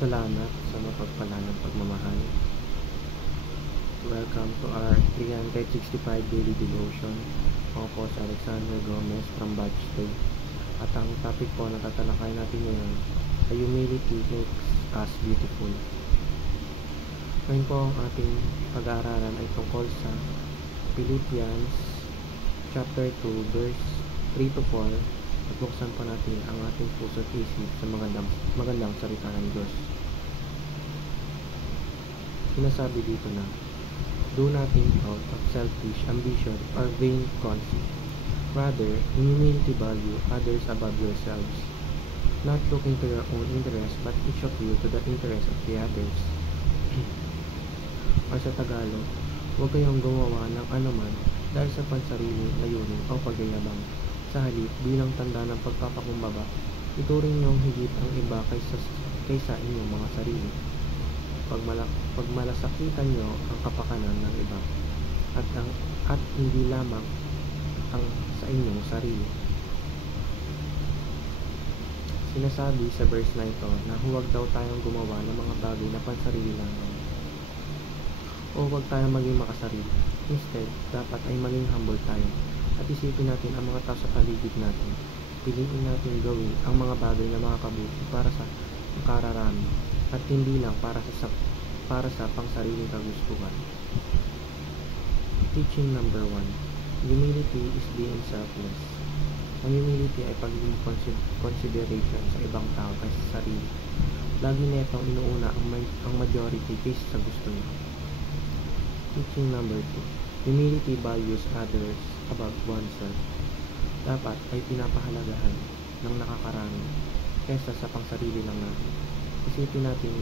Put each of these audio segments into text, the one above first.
Salamat sa mapagpalang pagmamahal. Welcome to our 365 daily devotion. Ako po si Alexander Gomez from Batch Day. At ang topic po na tatalakay natin ngayon ay humility makes us beautiful. Ngayon po ang ating pag-aaralan ay tungkol sa Philippians chapter 2 verse 3 to 4. At buksan po natin ang ating puso at isip sa magandang salita ng Diyos. Sinasabi dito na, do nothing out of selfish ambition or vain conceit. Rather, in humility value others above yourselves, not looking to your own interest, but each of you to the interest of the others. O sa Tagalog, huwag kayong gumawa ng anuman dahil sa pansariling layunin o pagyayabang. Sa halip, bilang tanda ng pagpapakumbaba, ituring niyong higit ang iba kaysa inyong mga sarili. Pagmalasakitan niyo ang kapakanan ng iba at hindi lamang ang sa inyong sarili. Sinasabi sa verse na ito na huwag daw tayong gumawa ng mga bagay na pansarili lamang o huwag tayong maging makasarili. Instead, dapat ay maging humble tayo at isipin natin ang mga tao sa paligid natin. Piliin natin gawin ang mga bagay na makakabuti para sa kararami at hindi lang para sa pangsariling kagustuhan. Teaching number 1. Humility is being selfless. Ang humility ay pagiging consideration sa ibang tao kaysa sa sarili. Lagi na itong inuuna ang majority kaysa sa gusto niya. Teaching number 2. Humility values others above oneself. Dapat ay pinapahalagahan ng nakakarami kaysa sa pangsarili lang natin. Isipin natin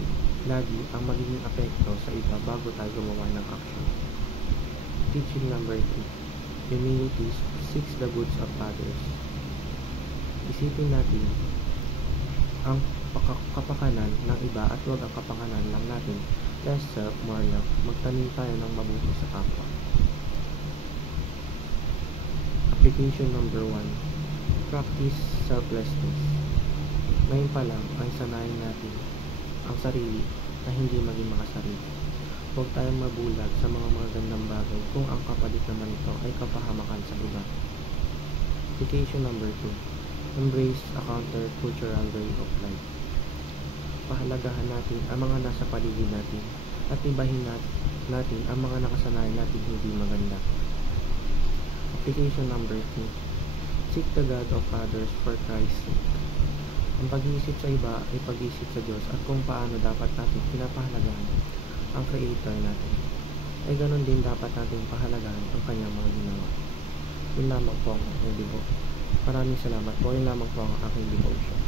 lagi ang magiging apekto sa iba bago tayo gumawa ng action. Teaching number 3. Humility seeks the goods of others. Isipin natin ang kapakanan ng iba at huwag ang kapakanan lang natin. Less self, more love. Magtanim tayo ng mabuti sa kapwa. Application number 1. Practice selflessness. Ngayon pa lang ay sanayin natin ang sarili na hindi maging makasarili. Huwag tayong mabulag sa mga magandang bagay kung ang kapalit naman ito ay kapahamakan sa iba. Application number 2. Embrace a counter-cultural way of life. Pahalagahan natin ang mga nasa paligid natin at ibahin natin ang mga nakasanayan natin hindi maganda. Application number 2. Seek the God of others for Christ's sake. Ang pag-iisip sa iba ay pag-iisip sa Diyos at kung paano dapat natin pinapahalagahan ang Creator natin. Ay ganon din dapat natin pahalagahan ang kanyang mga ginawa. Yun lamang po ang aking devotion. Maraming salamat po. Yun lamang po ang aking devotion.